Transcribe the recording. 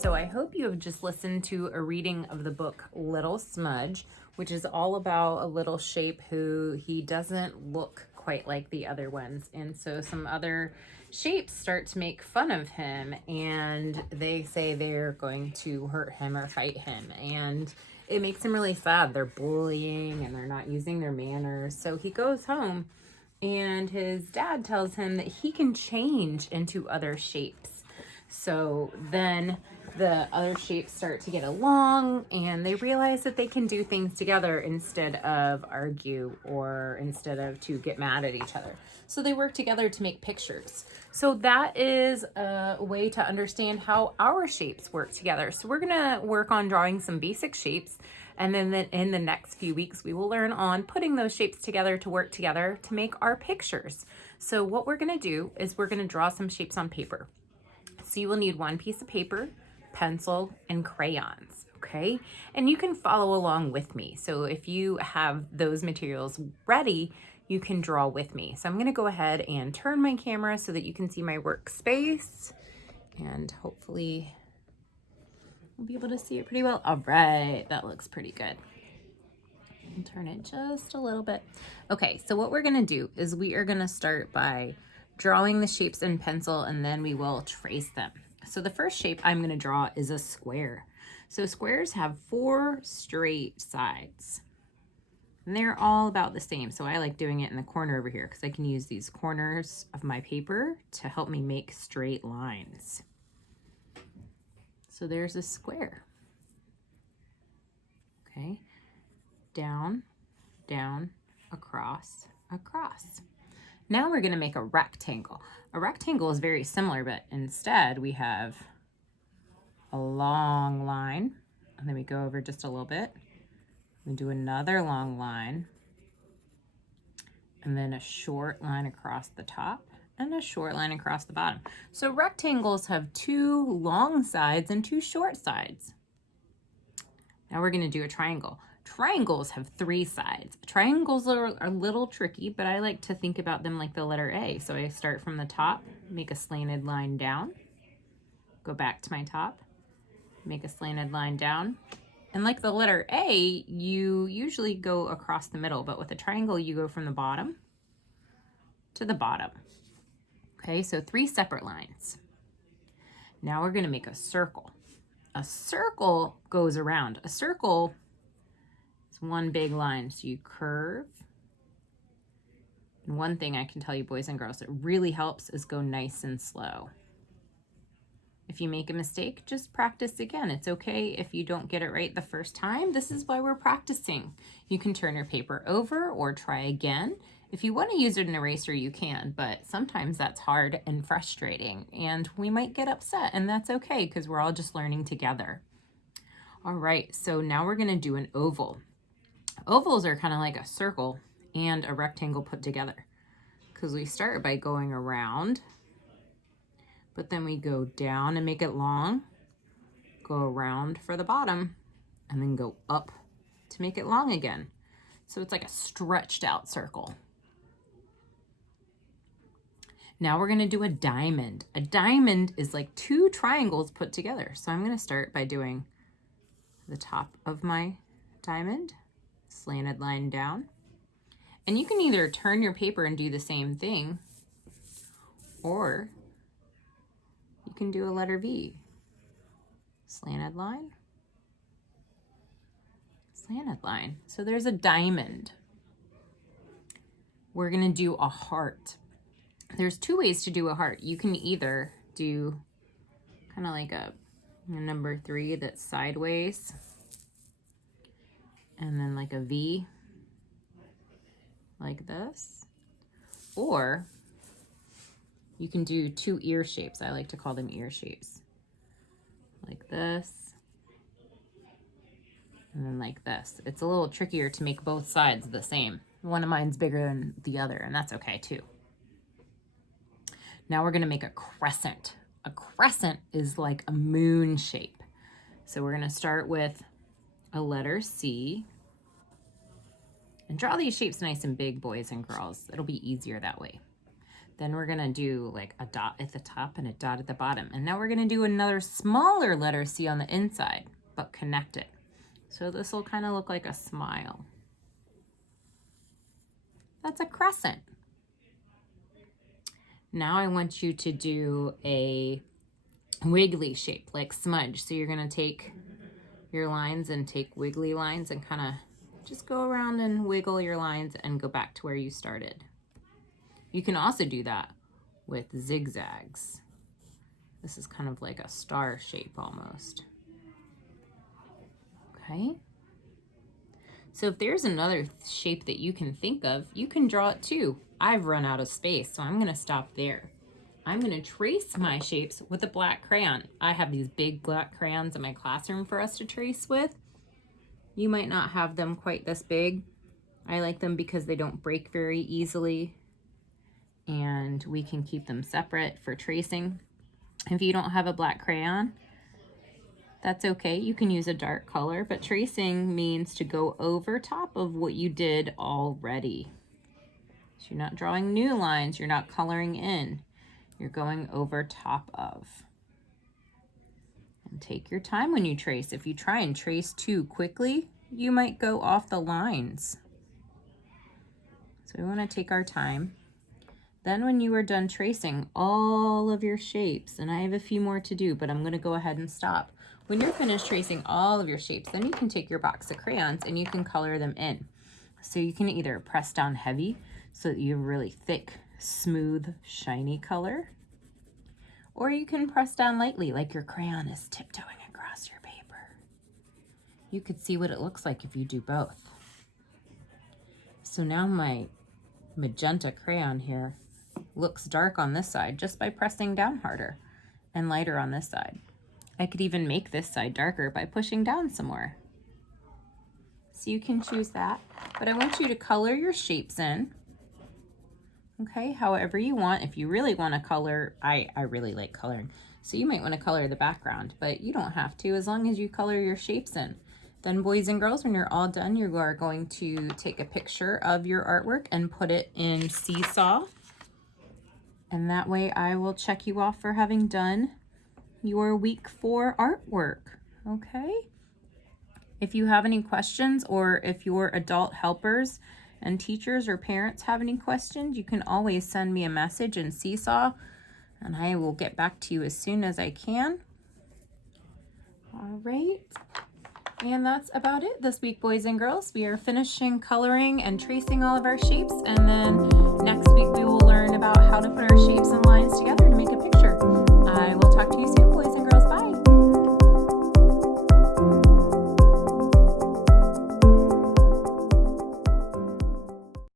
So I hope you have just listened to a reading of the book Little Smudge, which is all about a little shape who he doesn't look quite like the other ones. And so some other shapes start to make fun of him, and they say they're going to hurt him or fight him. And it makes him really sad. They're bullying and they're not using their manners. So he goes home and his dad tells him that he can change into other shapes. So then the other shapes start to get along and they realize that they can do things together instead of argue or instead of to get mad at each other. So they work together to make pictures. So that is a way to understand how our shapes work together. So we're gonna work on drawing some basic shapes, and then in the next few weeks, we will learn on putting those shapes together to work together to make our pictures. So what we're gonna do is we're gonna draw some shapes on paper. So you will need one piece of paper, pencil, and crayons, okay? And you can follow along with me. So if you have those materials ready, you can draw with me. So I'm gonna go ahead and turn my camera so that you can see my workspace, and hopefully we'll be able to see it pretty well. All right, that looks pretty good. And turn it just a little bit. Okay, so what we're gonna do is we are gonna start by drawing the shapes in pencil, and then we will trace them. So the first shape I'm gonna draw is a square. So squares have 4 straight sides, and they're all about the same. So I like doing it in the corner over here because I can use these corners of my paper to help me make straight lines. So there's a square. Okay, down, down, across, across. Now we're gonna make a rectangle. A rectangle is very similar, but instead we have a long line, and then we go over just a little bit. We do another long line, and then a short line across the top, and a short line across the bottom. So rectangles have 2 long sides and 2 short sides. Now we're gonna do a triangle. Triangles have 3 sides. Triangles are a little tricky, but I like to think about them like the letter A. So I start from the top, make a slanted line down, go back to my top, make a slanted line down. And like the letter A, you usually go across the middle, but with a triangle, you go from the bottom to the bottom. Okay, so 3 separate lines. Now we're gonna make a circle. A circle goes around. A circle is one big line. So you curve. And one thing I can tell you, boys and girls, that really helps is go nice and slow. If you make a mistake, just practice again. It's okay if you don't get it right the first time. This is why we're practicing. You can turn your paper over or try again. If you want to use an eraser, you can, but sometimes that's hard and frustrating, and we might get upset, and that's okay because we're all just learning together. All right, so now we're going to do an oval. Ovals are kind of like a circle and a rectangle put together because we start by going around, but then we go down and make it long, go around for the bottom, and then go up to make it long again. So it's like a stretched out circle. Now we're gonna do a diamond. A diamond is like 2 triangles put together. So I'm gonna start by doing the top of my diamond, slanted line down. And you can either turn your paper and do the same thing, or you can do a letter V. Slanted line, slanted line. So there's a diamond. We're gonna do a heart. There's 2 ways to do a heart. You can either do kind of like a number 3 that's sideways, and then like a V, like this, or you can do 2 ear shapes. I like to call them ear shapes, like this, and then like this. It's a little trickier to make both sides the same. One of mine's bigger than the other, and that's okay too. Now we're gonna make a crescent. A crescent is like a moon shape. So we're gonna start with a letter C, and draw these shapes nice and big, boys and girls. It'll be easier that way. Then we're gonna do like a dot at the top and a dot at the bottom. And now we're gonna do another smaller letter C on the inside, but connect it. So this will kind of look like a smile. That's a crescent. Now I want you to do a wiggly shape like Smudge. So you're gonna take your lines and take wiggly lines and kind of just go around and wiggle your lines and go back to where you started. You can also do that with zigzags. This is kind of like a star shape almost. Okay. So if there's another shape that you can think of, you can draw it too. I've run out of space, so I'm gonna stop there. I'm gonna trace my shapes with a black crayon. I have these big black crayons in my classroom for us to trace with. You might not have them quite this big. I like them because they don't break very easily, and we can keep them separate for tracing. If you don't have a black crayon, that's okay. You can use a dark color, but tracing means to go over top of what you did already. So you're not drawing new lines, you're not coloring in, you're going over top of. And take your time when you trace. If you try and trace too quickly, you might go off the lines. So we want to take our time. Then when you are done tracing all of your shapes, and I have a few more to do, but I'm going to go ahead and stop. When you're finished tracing all of your shapes, then you can take your box of crayons and you can color them in. So you can either press down heavy so that you have really thick, smooth, shiny color, or you can press down lightly like your crayon is tiptoeing across your paper. You could see what it looks like if you do both. So now my magenta crayon here looks dark on this side just by pressing down harder, and lighter on this side. I could even make this side darker by pushing down some more. So you can choose that, but I want you to color your shapes in, okay, however you want. If you really want to color, I really like coloring, so you might want to color the background, but you don't have to as long as you color your shapes in. Then boys and girls, when you're all done, you are going to take a picture of your artwork and put it in Seesaw. And that way I will check you off for having done your week 4 artwork, okay? If you have any questions, or if your adult helpers and teachers or parents have any questions, you can always send me a message in Seesaw, and I will get back to you as soon as I can. All right. And that's about it this week, boys and girls. We are finishing coloring and tracing all of our shapes, and then next week we will learn about how to put our shapes and lines together to make a picture.